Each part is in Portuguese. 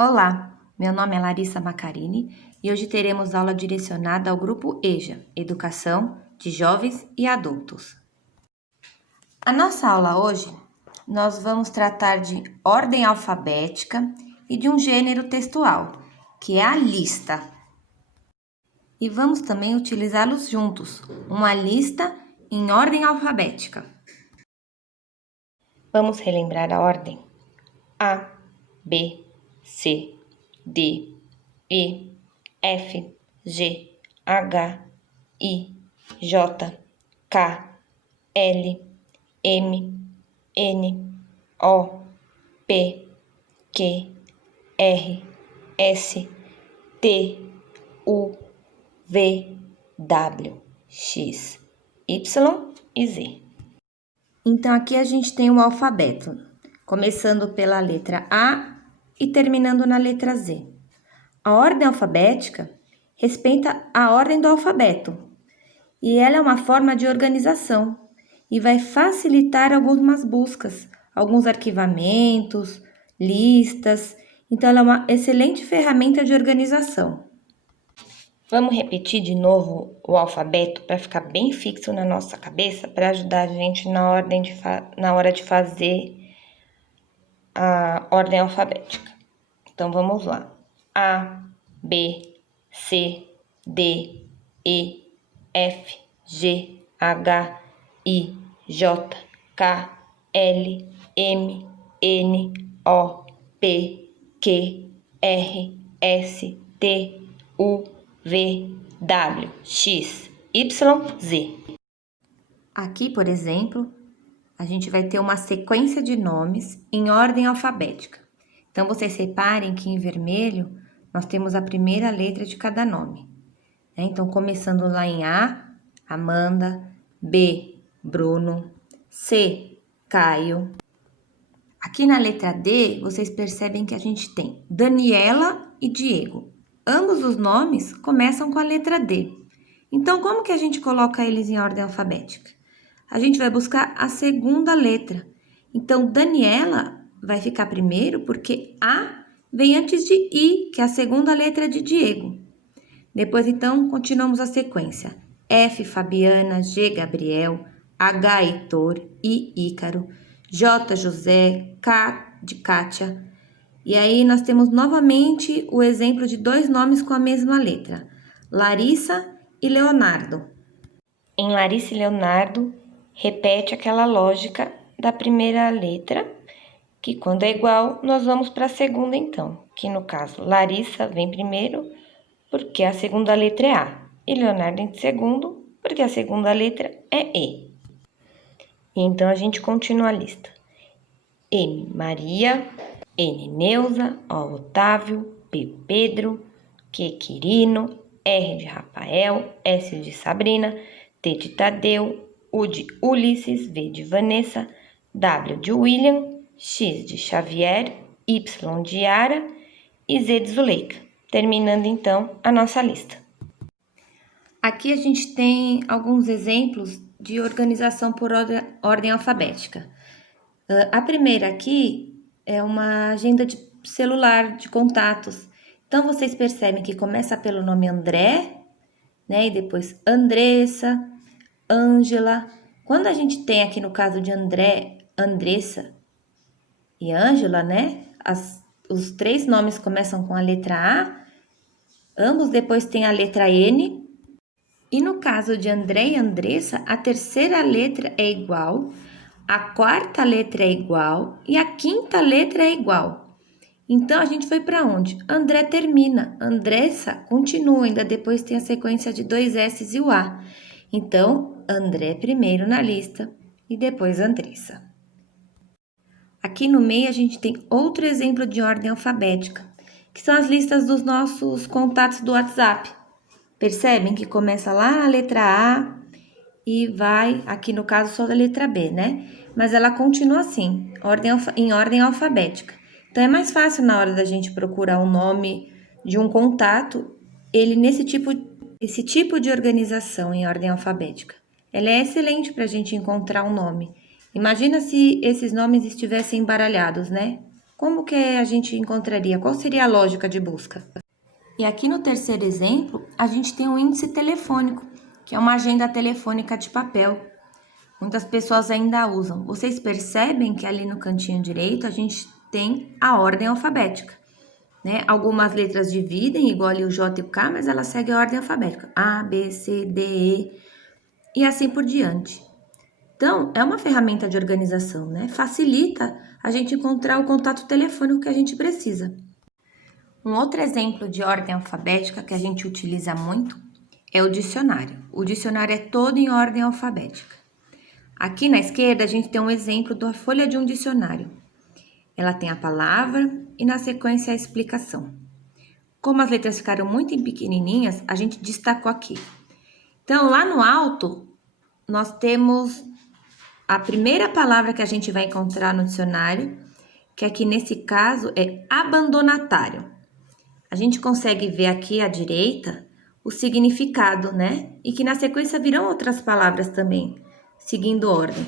Olá, meu nome é Larissa Macarini e hoje teremos aula direcionada ao grupo EJA, Educação de Jovens e Adultos. A nossa aula hoje, nós vamos tratar de ordem alfabética e de um gênero textual, que é a lista. E vamos também utilizá-los juntos, uma lista em ordem alfabética. Vamos relembrar a ordem: A, B, C, D, E, F, G, H, I, J, K, L, M, N, O, P, Q, R, S, T, U, V, W, X, Y e Z. Então, aqui a gente tem o alfabeto, começando pela letra A e terminando na letra Z. A ordem alfabética respeita a ordem do alfabeto e ela é uma forma de organização e vai facilitar algumas buscas, alguns arquivamentos, listas. Então, ela é uma excelente ferramenta de organização. Vamos repetir de novo o alfabeto para ficar bem fixo na nossa cabeça, para ajudar a gente na hora de fazer a ordem alfabética. Então, vamos lá. A, B, C, D, E, F, G, H, I, J, K, L, M, N, O, P, Q, R, S, T, U, V, W, X, Y, Z. Aqui, por exemplo, a gente vai ter uma sequência de nomes em ordem alfabética. Então, vocês reparem que em vermelho nós temos a primeira letra de cada nome. Então, começando lá em A, Amanda, B, Bruno, C, Caio. Aqui na letra D, vocês percebem que a gente tem Daniela e Diego. Ambos os nomes começam com a letra D. Então, como que a gente coloca eles em ordem alfabética? A gente vai buscar a segunda letra. Então, Daniela vai ficar primeiro porque A vem antes de I, que é a segunda letra de Diego. Depois, então, continuamos a sequência. F, Fabiana, G, Gabriel, H, Heitor, I, Ícaro, J, José, K, de Kátia. E aí, nós temos novamente o exemplo de dois nomes com a mesma letra, Larissa e Leonardo. Em Larissa e Leonardo, repete aquela lógica da primeira letra, que quando é igual, nós vamos para a segunda então, que no caso, Larissa vem primeiro, porque a segunda letra é A, e Leonardo em segundo, porque a segunda letra é E. Então, a gente continua a lista. M, Maria, N, Neuza, O, Otávio, P, Pedro, Q, Quirino, R de Rafael, S de Sabrina, T de Tadeu, U de Ulisses, V de Vanessa, W de William, X de Xavier, Y de Yara e Z de Zuleika, terminando então a nossa lista. Aqui a gente tem alguns exemplos de organização por ordem alfabética. A primeira aqui é uma agenda de celular de contatos. Então, vocês percebem que começa pelo nome André, né? E depois Andressa, Ângela. Quando a gente tem aqui no caso de André, Andressa e Ângela, né? Os três nomes começam com a letra A, ambos depois têm a letra N. E no caso de André e Andressa, a terceira letra é igual, a quarta letra é igual e a quinta letra é igual. Então, a gente foi para onde? André termina, Andressa continua, ainda depois tem a sequência de dois S e o A. Então, André primeiro na lista e depois Andressa. Aqui no meio a gente tem outro exemplo de ordem alfabética, que são as listas dos nossos contatos do WhatsApp. Percebem que começa lá na letra A e vai, aqui no caso, só da letra B, né? Mas ela continua assim, em ordem alfabética. Então, é mais fácil na hora da gente procurar o nome de um contato, esse tipo de organização em ordem alfabética. Ela é excelente para a gente encontrar um nome. Imagina se esses nomes estivessem embaralhados, né? como que a gente encontraria? Qual seria a lógica de busca? E aqui no terceiro exemplo, a gente tem um índice telefônico, que é uma agenda telefônica de papel. Muitas pessoas ainda usam. Vocês percebem que ali no cantinho direito a gente tem a ordem alfabética, né? Algumas letras dividem, igual ali o J e o K, mas elas seguem a ordem alfabética. A, B, C, D, E e assim por diante. Então, é uma ferramenta de organização, né? Facilita a gente encontrar o contato telefônico que a gente precisa. Um outro exemplo de ordem alfabética que a gente utiliza muito é o dicionário. O dicionário é todo em ordem alfabética. Aqui na esquerda a gente tem um exemplo da folha de um dicionário. Ela tem a palavra e na sequência a explicação. Como as letras ficaram muito pequenininhas, a gente destacou aqui. Então, lá no alto, nós temos a primeira palavra que a gente vai encontrar no dicionário, que aqui nesse caso é abandonatário. A gente consegue ver aqui à direita o significado, né? E que na sequência virão outras palavras também, seguindo ordem.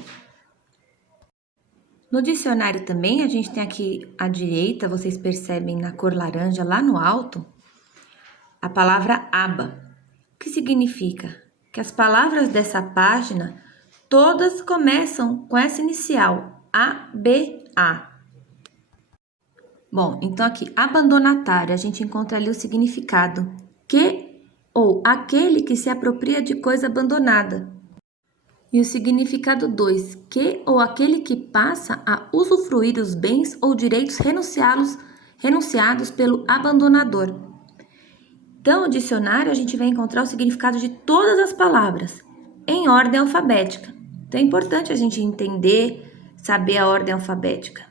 No dicionário também, a gente tem aqui à direita, vocês percebem na cor laranja lá no alto, a palavra aba, que significa que as palavras dessa página todas começam com essa inicial, A-B-A. Bom, então aqui, abandonatário, a gente encontra ali o significado, que ou aquele que se apropria de coisa abandonada. E o significado 2, que ou aquele que passa a usufruir os bens ou direitos renunciados pelo abandonador. Então, no dicionário, a gente vai encontrar o significado de todas as palavras, em ordem alfabética. Então, é importante a gente entender, saber a ordem alfabética.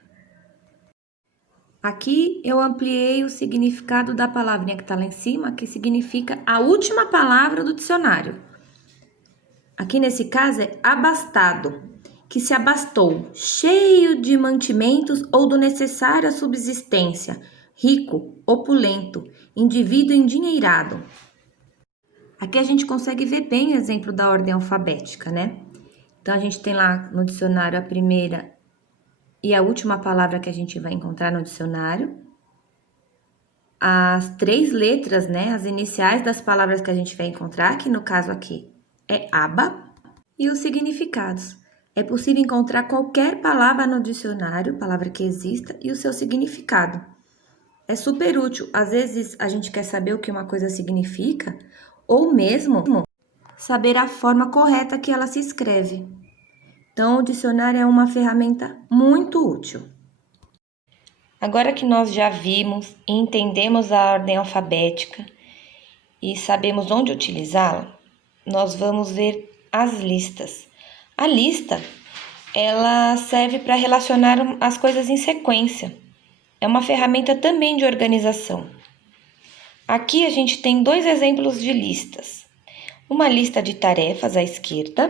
Aqui eu ampliei o significado da palavrinha que está lá em cima, que significa a última palavra do dicionário. Aqui nesse caso é abastado, que se abastou, cheio de mantimentos ou do necessário à subsistência, rico, opulento, indivíduo endinheirado. Aqui a gente consegue ver bem o exemplo da ordem alfabética, né? Então, a gente tem lá no dicionário a primeira e a última palavra que a gente vai encontrar no dicionário. As 3 letras, né? As iniciais das palavras que a gente vai encontrar, que no caso aqui é aba. E os significados. É possível encontrar qualquer palavra no dicionário, palavra que exista, e o seu significado. É super útil. Às vezes a gente quer saber o que uma coisa significa, ou mesmo saber a forma correta que ela se escreve. Então, o dicionário é uma ferramenta muito útil. Agora que nós já vimos e entendemos a ordem alfabética e sabemos onde utilizá-la, nós vamos ver as listas. A lista, ela serve para relacionar as coisas em sequência. É uma ferramenta também de organização. Aqui a gente tem 2 exemplos de listas. Uma lista de tarefas à esquerda.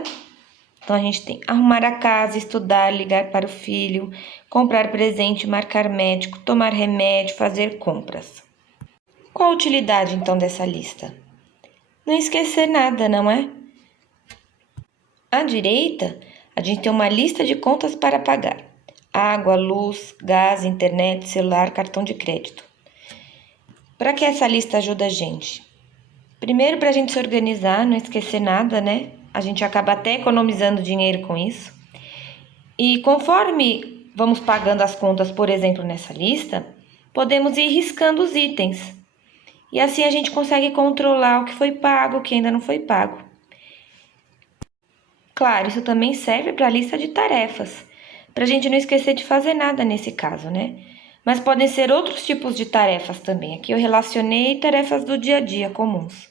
Então, a gente tem arrumar a casa, estudar, ligar para o filho, comprar presente, marcar médico, tomar remédio, fazer compras. Qual a utilidade, então, dessa lista? Não esquecer nada, não é? À direita, a gente tem uma lista de contas para pagar. Água, luz, gás, internet, celular, cartão de crédito. Para que essa lista ajuda a gente? Primeiro, para a gente se organizar, não esquecer nada, né? A gente acaba até economizando dinheiro com isso. E conforme vamos pagando as contas, por exemplo, nessa lista, podemos ir riscando os itens. E assim a gente consegue controlar o que foi pago, o que ainda não foi pago. Claro, isso também serve para a lista de tarefas, para a gente não esquecer de fazer nada nesse caso, né? Mas podem ser outros tipos de tarefas também. Aqui eu relacionei tarefas do dia a dia comuns.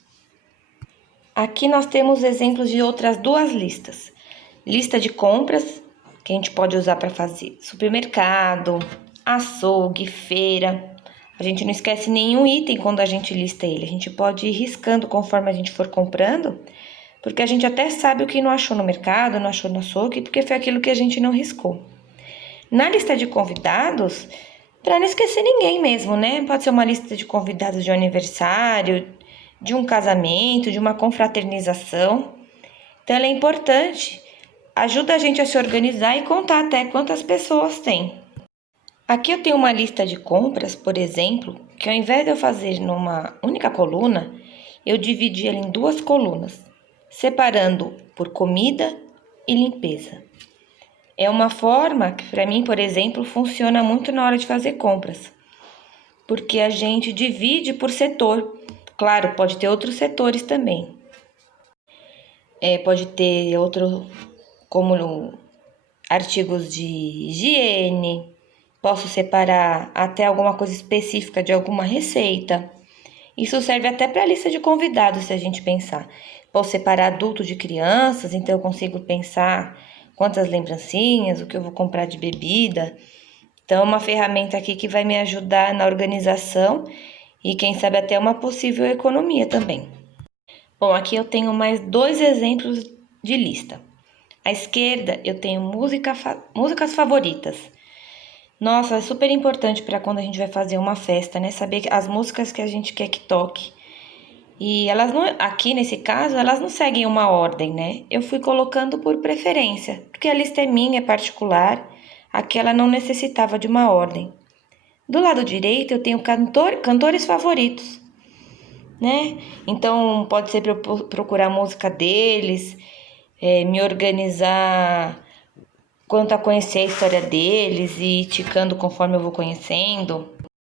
Aqui nós temos exemplos de outras 2 listas. Lista de compras, que a gente pode usar para fazer supermercado, açougue, feira. A gente não esquece nenhum item quando a gente lista ele. A gente pode ir riscando conforme a gente for comprando, porque a gente até sabe o que não achou no mercado, não achou no açougue, porque foi aquilo que a gente não riscou. Na lista de convidados, para não esquecer ninguém mesmo, né? Pode ser uma lista de convidados de um aniversário, de um casamento, de uma confraternização. Então, ela é importante, ajuda a gente a se organizar e contar até quantas pessoas tem. Aqui eu tenho uma lista de compras, por exemplo, que ao invés de eu fazer numa única coluna, eu dividi ela em duas colunas, separando por comida e limpeza. É uma forma que, para mim, por exemplo, funciona muito na hora de fazer compras, porque a gente divide por setor. Claro, pode ter outros setores também. Pode ter outro, como artigos de higiene, posso separar até alguma coisa específica de alguma receita. Isso serve até para a lista de convidados, se a gente pensar. Posso separar adulto de crianças, então eu consigo pensar quantas lembrancinhas, o que eu vou comprar de bebida. Então, é uma ferramenta aqui que vai me ajudar na organização e, quem sabe, até uma possível economia também. Bom, aqui eu tenho mais 2 exemplos de lista. À esquerda, eu tenho músicas favoritas. Nossa, é super importante para quando a gente vai fazer uma festa, né? Saber as músicas que a gente quer que toque. E elas não, aqui nesse caso, elas não seguem uma ordem, né? Eu fui colocando por preferência, porque a lista é minha, é particular. Aqui ela não necessitava de uma ordem. Do lado direito, eu tenho cantores favoritos, né? Então, pode ser para eu procurar a música deles, me organizar quanto a conhecer a história deles e ir ticando conforme eu vou conhecendo.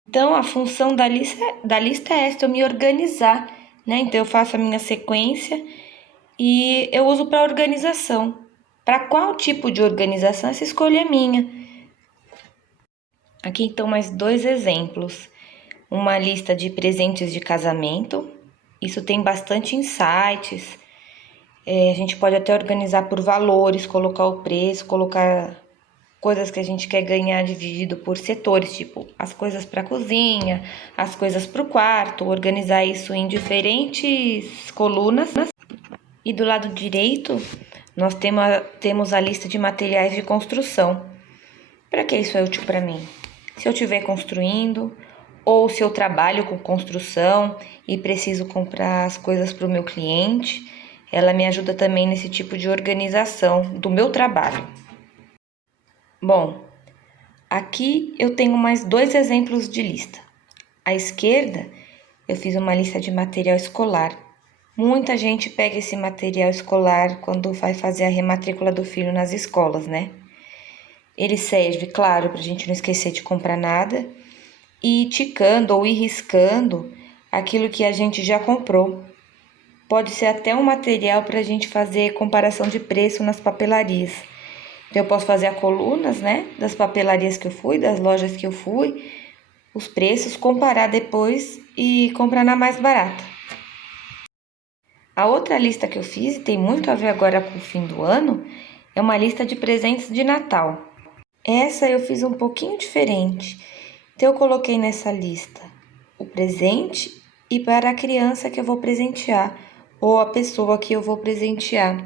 Então, a função da lista é esta, eu me organizar, né? Então, eu faço a minha sequência e eu uso para organização. Para qual tipo de organização, essa escolha é minha. Aqui, então, mais 2 exemplos. Uma lista de presentes de casamento. Isso tem bastante insights. A gente pode até organizar por valores, colocar o preço, colocar coisas que a gente quer ganhar dividido por setores, tipo as coisas para a cozinha, as coisas para o quarto, organizar isso em diferentes colunas. E do lado direito, nós temos a lista de materiais de construção. Para que isso é útil para mim? Se eu estiver construindo, ou se eu trabalho com construção e preciso comprar as coisas para o meu cliente, ela me ajuda também nesse tipo de organização do meu trabalho. Bom, aqui eu tenho mais 2 exemplos de lista. À esquerda, eu fiz uma lista de material escolar. Muita gente pega esse material escolar quando vai fazer a rematrícula do filho nas escolas, né? Ele serve, claro, para a gente não esquecer de comprar nada e ir ticando ou ir riscando aquilo que a gente já comprou. Pode ser até um material para a gente fazer comparação de preço nas papelarias. Então, eu posso fazer as colunas, né, das papelarias que eu fui, das lojas que eu fui, os preços, comparar depois e comprar na mais barata. A outra lista que eu fiz, e tem muito a ver agora com o fim do ano, é uma lista de presentes de Natal. Essa eu fiz um pouquinho diferente. Então, eu coloquei nessa lista o presente e para a criança que eu vou presentear, ou a pessoa que eu vou presentear,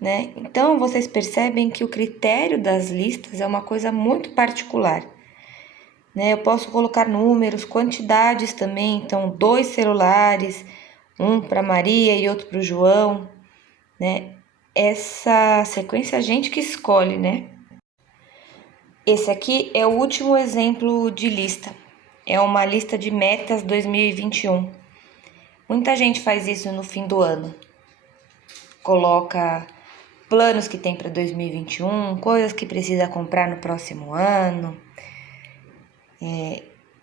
né? Então, vocês percebem que o critério das listas é uma coisa muito particular, né? Eu posso colocar números, quantidades também, então 2 celulares, um para Maria e outro para o João, né? Essa sequência a gente que escolhe, né? Esse aqui é o último exemplo de lista. É uma lista de metas 2021. Muita gente faz isso no fim do ano. Coloca planos que tem para 2021, coisas que precisa comprar no próximo ano.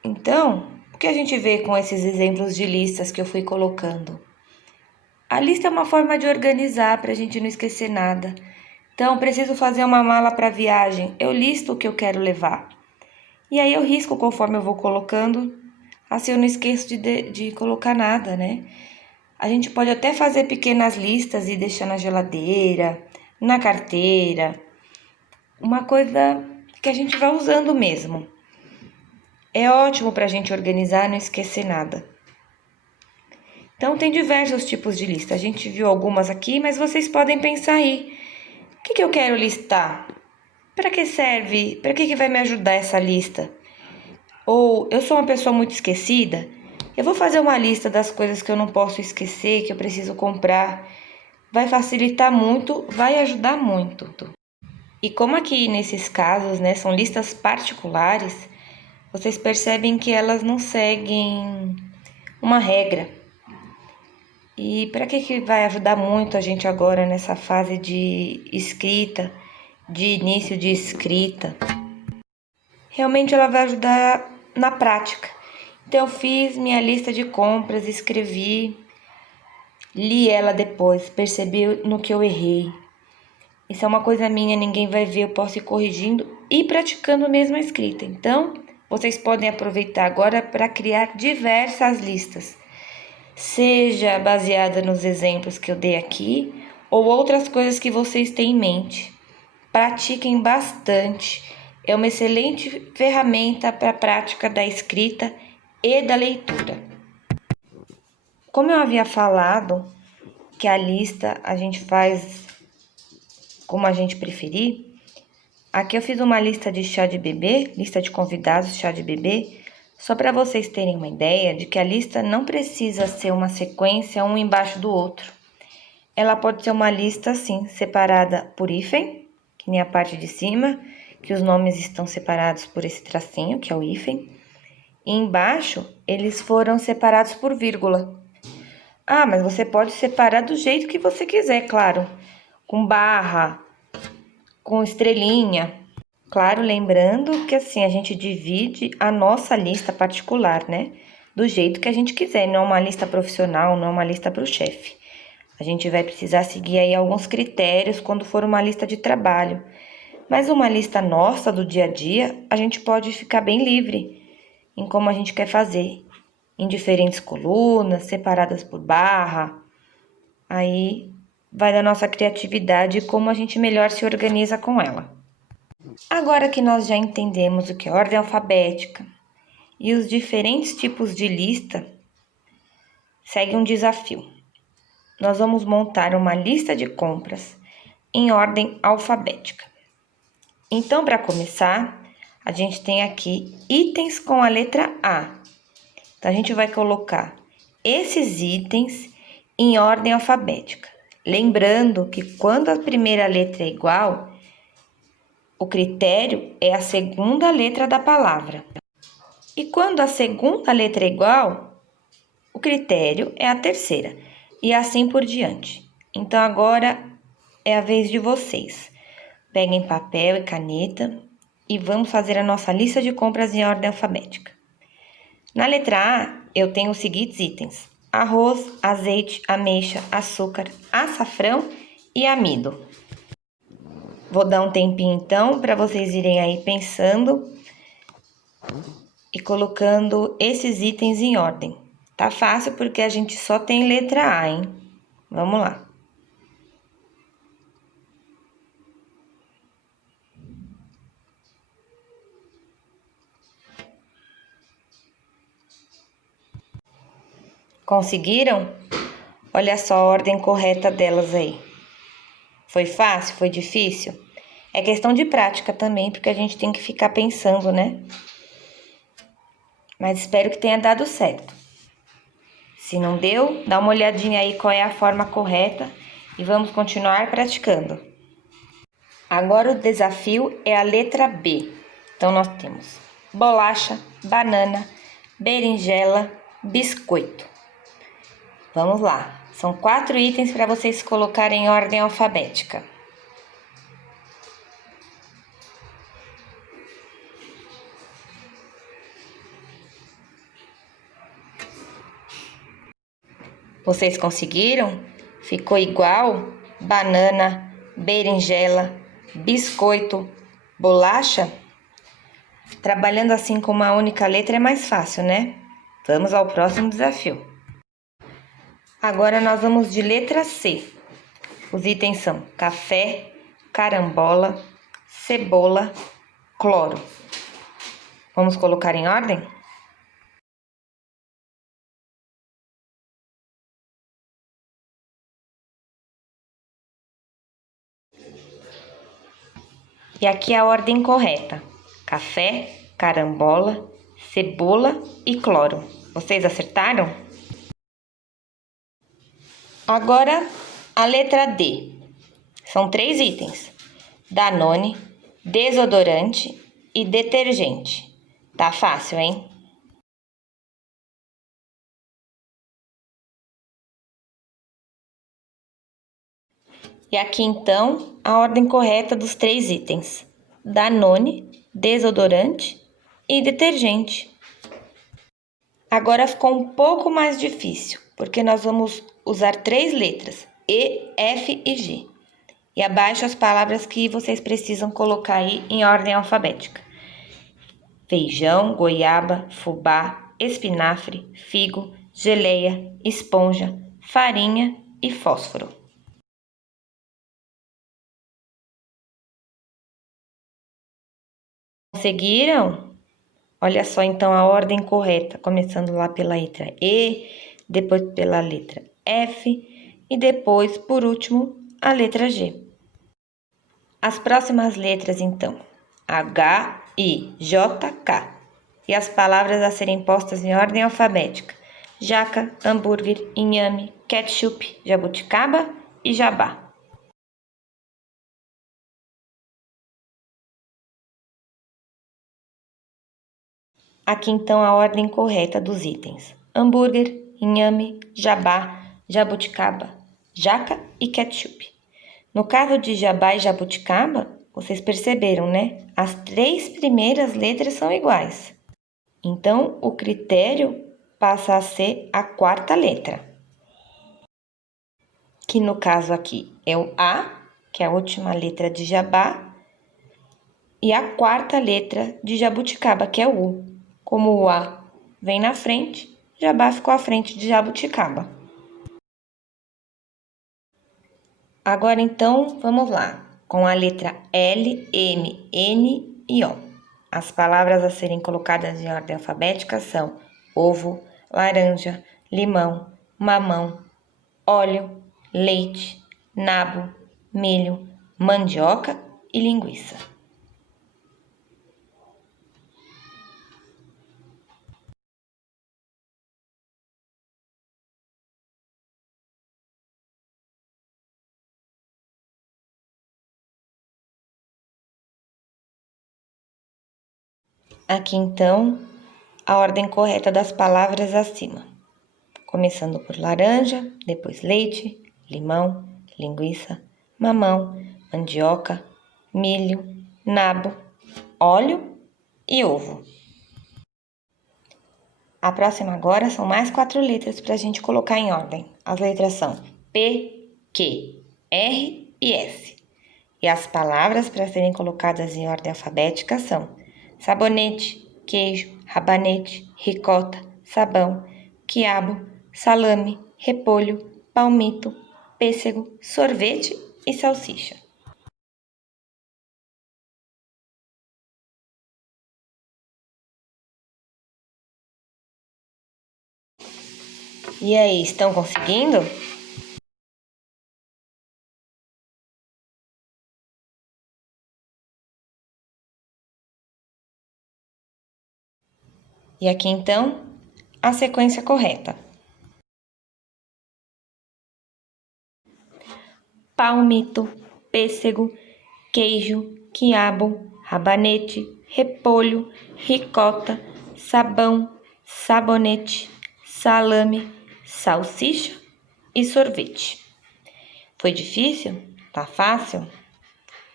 Então, o que a gente vê com esses exemplos de listas que eu fui colocando? A lista é uma forma de organizar para a gente não esquecer nada. Então, preciso fazer uma mala para viagem. Eu listo o que eu quero levar. E aí eu risco conforme eu vou colocando. Assim eu não esqueço de colocar nada, né? A gente pode até fazer pequenas listas e deixar na geladeira, na carteira. Uma coisa que a gente vai usando mesmo. É ótimo para a gente organizar e não esquecer nada. Então, tem diversos tipos de lista. A gente viu algumas aqui, mas vocês podem pensar aí. O que eu quero listar? Para que serve? Para que vai me ajudar essa lista? Ou eu sou uma pessoa muito esquecida? Eu vou fazer uma lista das coisas que eu não posso esquecer, que eu preciso comprar. Vai facilitar muito, vai ajudar muito. E como aqui nesses casos, né, são listas particulares, vocês percebem que elas não seguem uma regra. E para que vai ajudar muito a gente agora nessa fase de escrita, de início de escrita? Realmente ela vai ajudar na prática. Então eu fiz minha lista de compras, escrevi, li ela depois, percebi no que eu errei. Isso é uma coisa minha, ninguém vai ver, eu posso ir corrigindo e praticando mesmo a escrita. Então, vocês podem aproveitar agora para criar diversas listas, seja baseada nos exemplos que eu dei aqui ou outras coisas que vocês têm em mente. Pratiquem bastante, é uma excelente ferramenta para a prática da escrita e da leitura. Como eu havia falado, que a lista a gente faz como a gente preferir, aqui eu fiz uma lista de chá de bebê, lista de convidados chá de bebê, só para vocês terem uma ideia de que a lista não precisa ser uma sequência um embaixo do outro. Ela pode ser uma lista assim, separada por hífen, que nem a parte de cima, que os nomes estão separados por esse tracinho, que é o hífen. E embaixo, eles foram separados por vírgula. Ah, mas você pode separar do jeito que você quiser, claro. Com barra, com estrelinha. Claro, lembrando que assim, a gente divide a nossa lista particular, né? Do jeito que a gente quiser, não é uma lista profissional, não é uma lista para o chefe. A gente vai precisar seguir aí alguns critérios quando for uma lista de trabalho. Mas uma lista nossa do dia a dia, a gente pode ficar bem livre em como a gente quer fazer. Em diferentes colunas, separadas por barra. Aí vai da nossa criatividade e como a gente melhor se organiza com ela. Agora que nós já entendemos o que é ordem alfabética e os diferentes tipos de lista, segue um desafio. Nós vamos montar uma lista de compras em ordem alfabética. Então, para começar, a gente tem aqui itens com a letra A. Então, a gente vai colocar esses itens em ordem alfabética. Lembrando que quando a primeira letra é igual, o critério é a segunda letra da palavra. E quando a segunda letra é igual, o critério é a terceira. E assim por diante. Então, agora é a vez de vocês. Peguem papel e caneta e vamos fazer a nossa lista de compras em ordem alfabética. Na letra A, eu tenho os seguintes itens: arroz, azeite, ameixa, açúcar, açafrão e amido. Vou dar um tempinho então para vocês irem aí pensando e colocando esses itens em ordem. Tá fácil porque a gente só tem letra A, hein? Vamos lá. Conseguiram? Olha só a ordem correta delas aí. Foi fácil? Foi difícil? É questão de prática também, porque a gente tem que ficar pensando, né? Mas espero que tenha dado certo. Se não deu, dá uma olhadinha aí qual é a forma correta e vamos continuar praticando. Agora o desafio é a letra B. Então nós temos bolacha, banana, berinjela, biscoito. Vamos lá. São 4 itens para vocês colocarem em ordem alfabética. Vocês conseguiram? Ficou igual? Banana, berinjela, biscoito, bolacha? Trabalhando assim com uma única letra é mais fácil, né? Vamos ao próximo desafio. Agora nós vamos de letra C. Os itens são café, carambola, cebola, cloro. Vamos colocar em ordem? E aqui é a ordem correta: café, carambola, cebola e cloro. Vocês acertaram? Agora a letra D. São 3 itens: Danone, desodorante e detergente. Tá fácil, hein? E aqui então a ordem correta dos 3 itens: Danone, desodorante e detergente. Agora ficou um pouco mais difícil, porque nós vamos usar 3 letras: E, F e G. E abaixo as palavras que vocês precisam colocar aí em ordem alfabética: feijão, goiaba, fubá, espinafre, figo, geleia, esponja, farinha e fósforo. Conseguiram? Olha só então a ordem correta, começando lá pela letra E, depois pela letra F e depois, por último, a letra G. As próximas letras então: H, I, J, K. E as palavras a serem postas em ordem alfabética: jaca, hambúrguer, inhame, ketchup, jabuticaba e jabá. Aqui então a ordem correta dos itens: hambúrguer, inhame, jabá, jabuticaba, jaca e ketchup. No caso de jabá e jabuticaba, vocês perceberam, né? As 3 primeiras letras são iguais. Então, o critério passa a ser a 4ª letra, que no caso aqui é o A, que é a última letra de jabá, e a 4ª letra de jabuticaba, que é o U. Como o A vem na frente, jabá ficou à frente de jabuticaba. Agora então, vamos lá, com a letra L, M, N e O. As palavras a serem colocadas em ordem alfabética são ovo, laranja, limão, mamão, óleo, leite, nabo, milho, mandioca e linguiça. Aqui então, a ordem correta das palavras acima. Começando por laranja, depois leite, limão, linguiça, mamão, mandioca, milho, nabo, óleo e ovo. A próxima agora são mais 4 letras para a gente colocar em ordem. As letras são P, Q, R e S. E as palavras para serem colocadas em ordem alfabética são sabonete, queijo, rabanete, ricota, sabão, quiabo, salame, repolho, palmito, pêssego, sorvete e salsicha. E aí, estão conseguindo? E aqui então, a sequência correta: palmito, pêssego, queijo, quiabo, rabanete, repolho, ricota, sabão, sabonete, salame, salsicha e sorvete. Foi difícil? Tá fácil?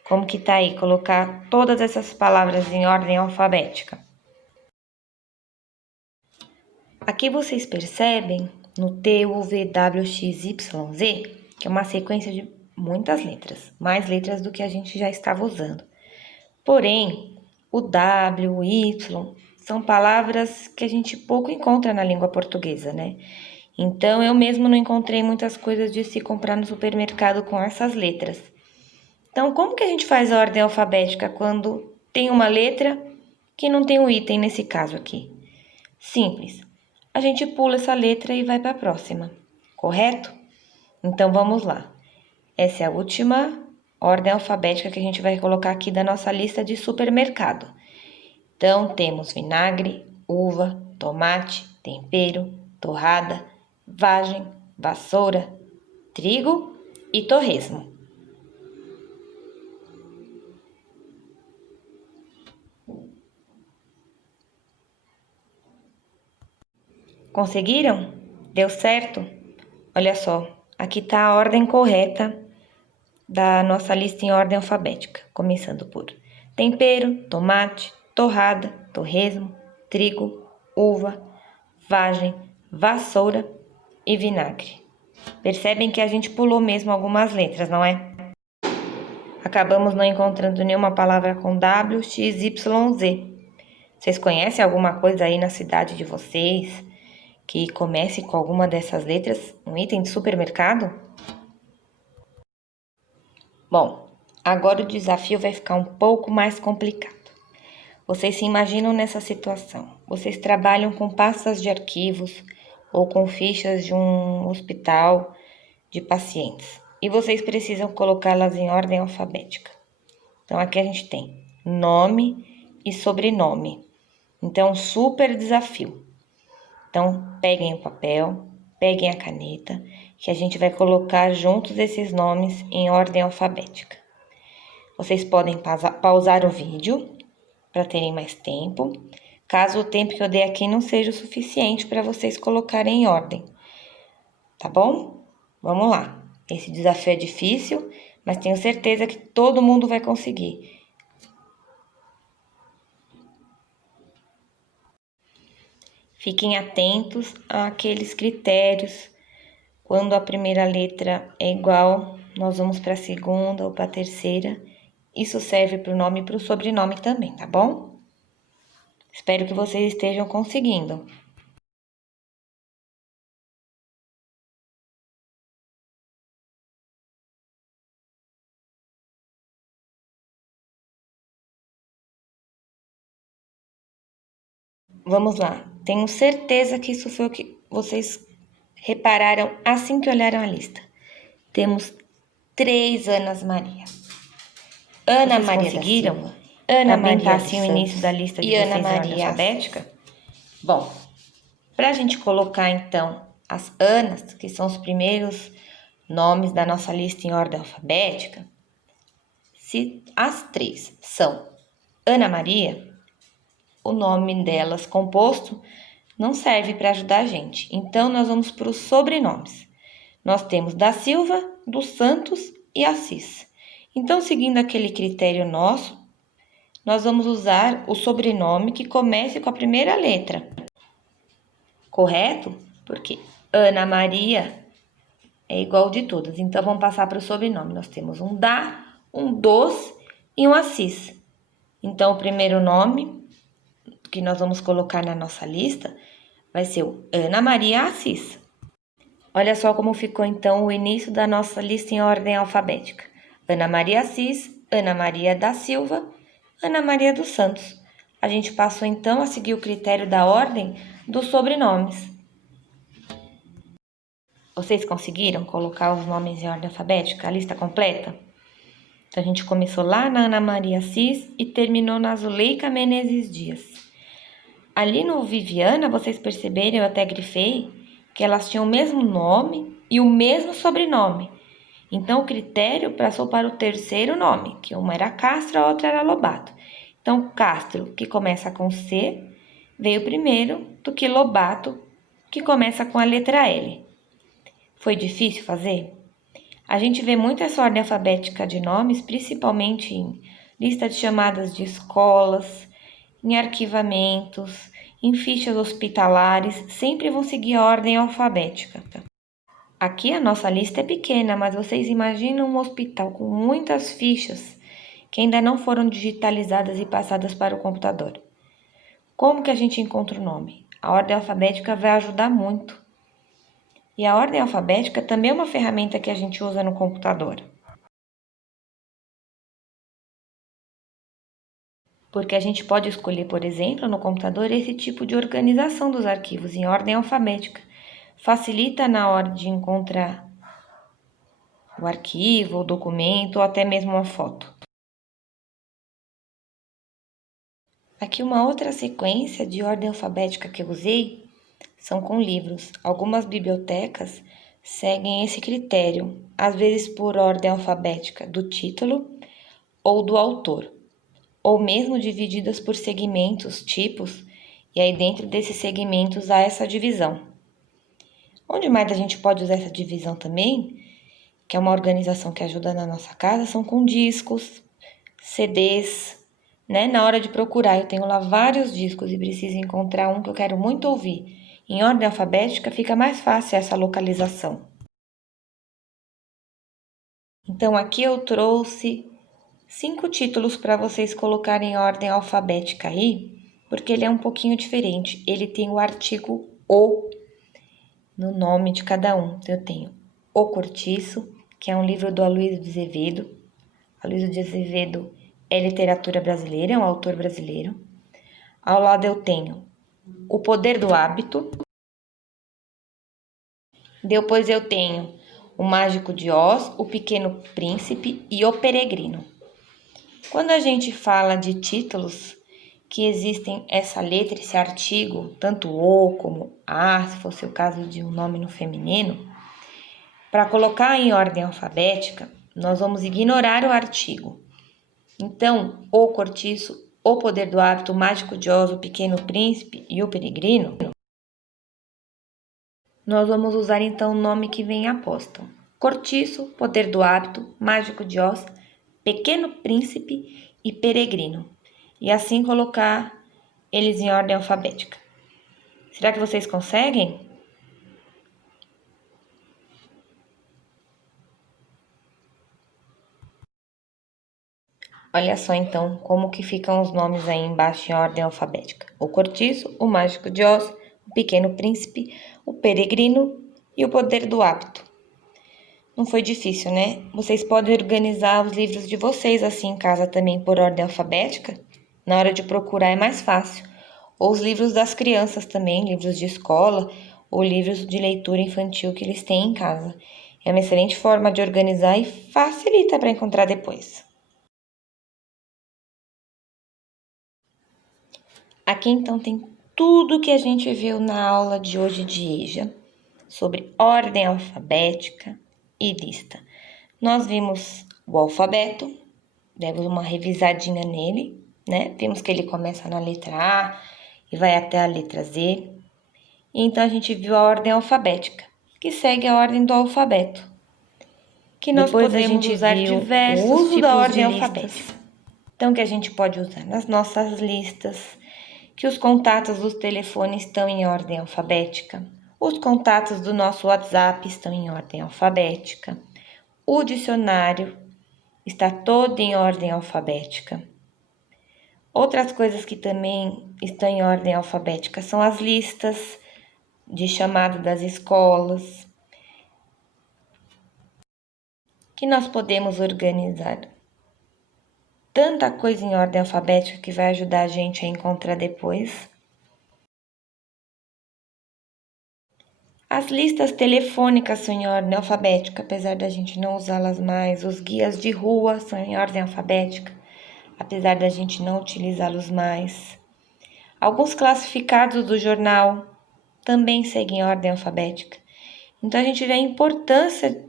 Como que tá aí colocar todas essas palavras em ordem alfabética? Aqui vocês percebem no T, U, V, W, X, Y, Z, que é uma sequência de muitas letras, mais letras do que a gente já estava usando. Porém, o W, o Y, são palavras que a gente pouco encontra na língua portuguesa, né? Então, eu mesmo não encontrei muitas coisas de se comprar no supermercado com essas letras. Então, como que a gente faz a ordem alfabética quando tem uma letra que não tem o item nesse caso aqui? Simples. A gente pula essa letra e vai para a próxima, correto? Então, vamos lá. Essa é a última ordem alfabética que a gente vai colocar aqui da nossa lista de supermercado. Então, temos vinagre, uva, tomate, tempero, torrada, vagem, vassoura, trigo e torresmo. Conseguiram? Deu certo? Olha só, aqui tá a ordem correta da nossa lista em ordem alfabética, começando por tempero, tomate, torrada, torresmo, trigo, uva, vagem, vassoura e vinagre. Percebem que a gente pulou mesmo algumas letras, não é? Acabamos não encontrando nenhuma palavra com W, X, Y, Z. Vocês conhecem alguma coisa aí na cidade de vocês que comece com alguma dessas letras? Um item de supermercado? Bom, agora o desafio vai ficar um pouco mais complicado. Vocês se imaginam nessa situação? Vocês trabalham com pastas de arquivos ou com fichas de um hospital de pacientes e vocês precisam colocá-las em ordem alfabética. Então, aqui a gente tem nome e sobrenome. Então, super desafio. Então, peguem o papel, peguem a caneta, que a gente vai colocar juntos esses nomes em ordem alfabética. Vocês podem pausar o vídeo para terem mais tempo, caso o tempo que eu dei aqui não seja o suficiente para vocês colocarem em ordem. Tá bom? Vamos lá. Esse desafio é difícil, mas tenho certeza que todo mundo vai conseguir. Fiquem atentos àqueles critérios. Quando a primeira letra é igual, nós vamos para a segunda ou para a terceira. Isso serve para o nome e para o sobrenome também, tá bom? Espero que vocês estejam conseguindo. Vamos lá. Tenho certeza que isso foi o que vocês repararam assim que olharam a lista. Temos 3 Anas Maria. Ana Vocês Maria conseguiram? da Silva, Ana Maria assim o Santos início da lista de e vocês Ana em ordem Maria alfabética? Bom, para a gente colocar então as Anas, que são os primeiros nomes da nossa lista em ordem alfabética, se as 3 são Ana Maria, o nome delas composto não serve para ajudar a gente. Então, nós vamos para os sobrenomes. Nós temos da Silva, dos Santos e Assis. Então, seguindo aquele critério nosso, nós vamos usar o sobrenome que comece com a primeira letra. Correto? Porque Ana Maria é igual de todas. Então, vamos passar para o sobrenome. Nós temos um da, um dos e um Assis. Então, o primeiro nome que nós vamos colocar na nossa lista vai ser o Ana Maria Assis. Olha só como ficou então o início da nossa lista em ordem alfabética. Ana Maria Assis, Ana Maria da Silva, Ana Maria dos Santos. A gente passou então a seguir o critério da ordem dos sobrenomes. Vocês conseguiram colocar os nomes em ordem alfabética, a lista completa? Então a gente começou lá na Ana Maria Assis e terminou na Zuleika Menezes Dias. Ali no Viviana, vocês perceberam, eu até grifei, que elas tinham o mesmo nome e o mesmo sobrenome. Então, o critério passou para o terceiro nome, que uma era Castro, a outra era Lobato. Então, Castro, que começa com C, veio primeiro do que Lobato, que começa com a letra L. Foi difícil fazer? A gente vê muito essa ordem alfabética de nomes, principalmente em lista de chamadas de escolas, em arquivamentos, em fichas hospitalares, sempre vão seguir a ordem alfabética. Aqui a nossa lista é pequena, mas vocês imaginam um hospital com muitas fichas que ainda não foram digitalizadas e passadas para o computador. Como que a gente encontra o nome? A ordem alfabética vai ajudar muito. E a ordem alfabética também é uma ferramenta que a gente usa no computador. Porque a gente pode escolher, por exemplo, no computador esse tipo de organização dos arquivos em ordem alfabética. Facilita na hora de encontrar o arquivo, o documento ou até mesmo uma foto. Aqui uma outra sequência de ordem alfabética que eu usei são com livros. Algumas bibliotecas seguem esse critério, às vezes por ordem alfabética do título ou do autor, ou mesmo divididas por segmentos, tipos, E aí, dentro desses segmentos, há essa divisão. Onde mais a gente pode usar essa divisão também, que é uma organização que ajuda na nossa casa, são com discos, CDs, né? Na hora de procurar, eu tenho lá vários discos e preciso encontrar um que eu quero muito ouvir. Em ordem alfabética, fica mais fácil essa localização. Então, aqui eu trouxe 5 títulos para vocês colocarem em ordem alfabética aí, porque ele é um pouquinho diferente. Ele tem o artigo O no nome de cada um. Eu tenho O Cortiço, que é um livro do Aloysio de Azevedo. Aloysio de Azevedo é literatura brasileira, é um autor brasileiro. Ao lado eu tenho O Poder do Hábito. Depois eu tenho O Mágico de Oz, O Pequeno Príncipe e O Peregrino. Quando a gente fala de títulos que existem essa letra, esse artigo, tanto O como A, se fosse o caso de um nome no feminino, para colocar em ordem alfabética, nós vamos ignorar o artigo. Então, O Cortiço, O Poder do Hábito, O Mágico de Oz, O Pequeno Príncipe e O Peregrino, nós vamos usar então o nome que vem após. Cortiço, Poder do Hábito, Mágico de Oz, Pequeno Príncipe e Peregrino. E assim colocar eles em ordem alfabética. Será que vocês conseguem? Olha só então como que ficam os nomes aí embaixo em ordem alfabética. O Cortiço, o Mágico de Oz, o Pequeno Príncipe, o Peregrino e o Poder do Hábito. Não foi difícil, né? Vocês podem organizar os livros de vocês assim em casa também por ordem alfabética. Na hora de procurar é mais fácil. Ou os livros das crianças também, livros de escola ou livros de leitura infantil que eles têm em casa. É uma excelente forma de organizar e facilita para encontrar depois. Aqui então tem tudo que a gente viu na aula de hoje de EJA sobre ordem alfabética e lista. Nós vimos o alfabeto, demos uma revisadinha nele, né? Vimos que ele começa na letra A e vai até a letra Z. E então a gente viu a ordem alfabética, que segue a ordem do alfabeto. Que nós podemos usar diversos tipos da ordem alfabética. Então que a gente pode usar nas nossas listas, que os contatos dos telefones estão em ordem alfabética, os contatos do nosso WhatsApp estão em ordem alfabética, o dicionário está todo em ordem alfabética. Outras coisas que também estão em ordem alfabética são as listas de chamado das escolas, que nós podemos organizar tanta coisa em ordem alfabética que vai ajudar a gente a encontrar depois. As listas telefônicas são em ordem alfabética, apesar da gente não usá-las mais. Os guias de rua são em ordem alfabética, apesar da gente não utilizá-los mais. Alguns classificados do jornal também seguem em ordem alfabética. Então, a gente vê a importância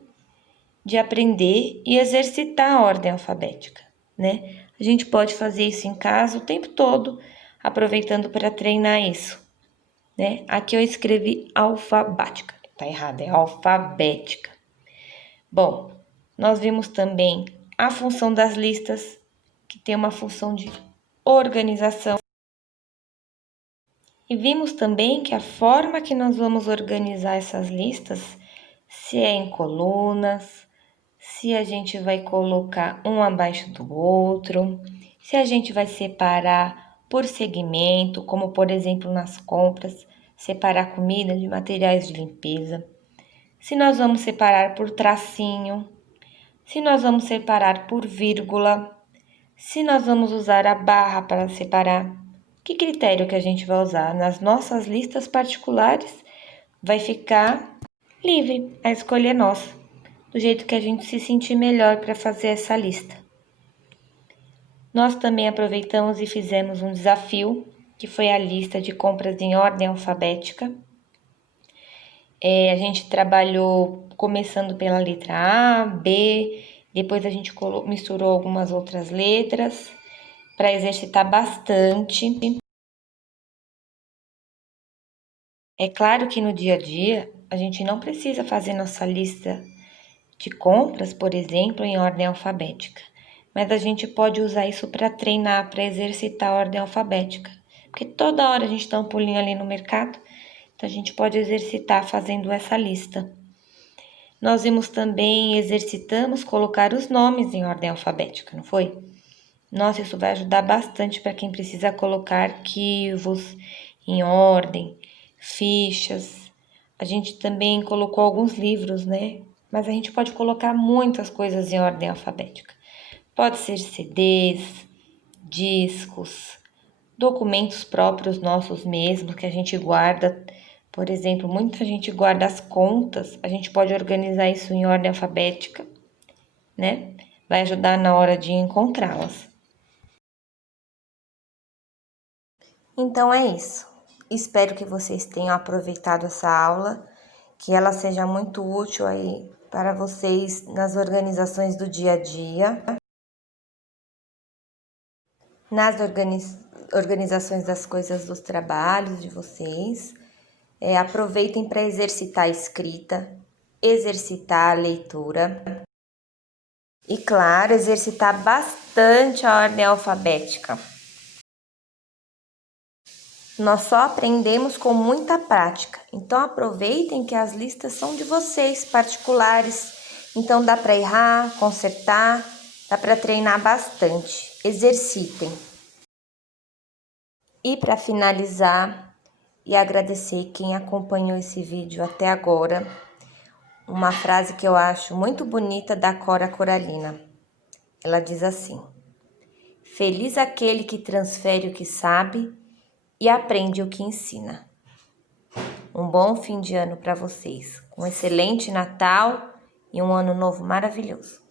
de aprender e exercitar a ordem alfabética, né? A gente pode fazer isso em casa o tempo todo, aproveitando para treinar isso, né? Aqui eu escrevi alfabática, tá errado, é alfabética. Bom, nós vimos também a função das listas, que tem uma função de organização. E vimos também que a forma que nós vamos organizar essas listas, se é em colunas, se a gente vai colocar um abaixo do outro, se a gente vai separar por segmento, como por exemplo nas compras, separar comida de materiais de limpeza, se nós vamos separar por tracinho, se nós vamos separar por vírgula, se nós vamos usar a barra para separar. Que critério que a gente vai usar? Nas nossas listas particulares, vai ficar livre, a escolha é nossa, do jeito que a gente se sentir melhor para fazer essa lista. Nós também aproveitamos e fizemos um desafio, que foi a lista de compras em ordem alfabética. A gente trabalhou começando pela letra A, B, depois a gente misturou algumas outras letras para exercitar bastante. É claro que no dia a dia a gente não precisa fazer nossa lista de compras, por exemplo, em ordem alfabética, mas a gente pode usar isso para treinar, para exercitar a ordem alfabética, porque toda hora a gente dá um pulinho ali no mercado, então a gente pode exercitar fazendo essa lista. Nós vimos também, exercitamos colocar os nomes em ordem alfabética, não foi? Nossa, isso vai ajudar bastante para quem precisa colocar arquivos em ordem, fichas. A gente também colocou alguns livros, né? Mas a gente pode colocar muitas coisas em ordem alfabética. Pode ser CDs, discos, documentos próprios nossos mesmos que a gente guarda. Por exemplo, muita gente guarda as contas, a gente pode organizar isso em ordem alfabética, né? Vai ajudar na hora de encontrá-las. Então é isso. Espero que vocês tenham aproveitado essa aula, que ela seja muito útil aí para vocês nas organizações do dia a dia, nas organizações das coisas dos trabalhos de vocês. Aproveitem para exercitar a escrita, exercitar a leitura e, claro, exercitar bastante a ordem alfabética. Nós só aprendemos com muita prática, então aproveitem que as listas são de vocês, particulares. Então dá para errar, consertar, dá para treinar bastante. Exercitem. E para finalizar e agradecer quem acompanhou esse vídeo até agora, uma frase que eu acho muito bonita da Cora Coralina. Ela diz assim: feliz aquele que transfere o que sabe e aprende o que ensina. Um bom fim de ano para vocês, um excelente Natal e um ano novo maravilhoso.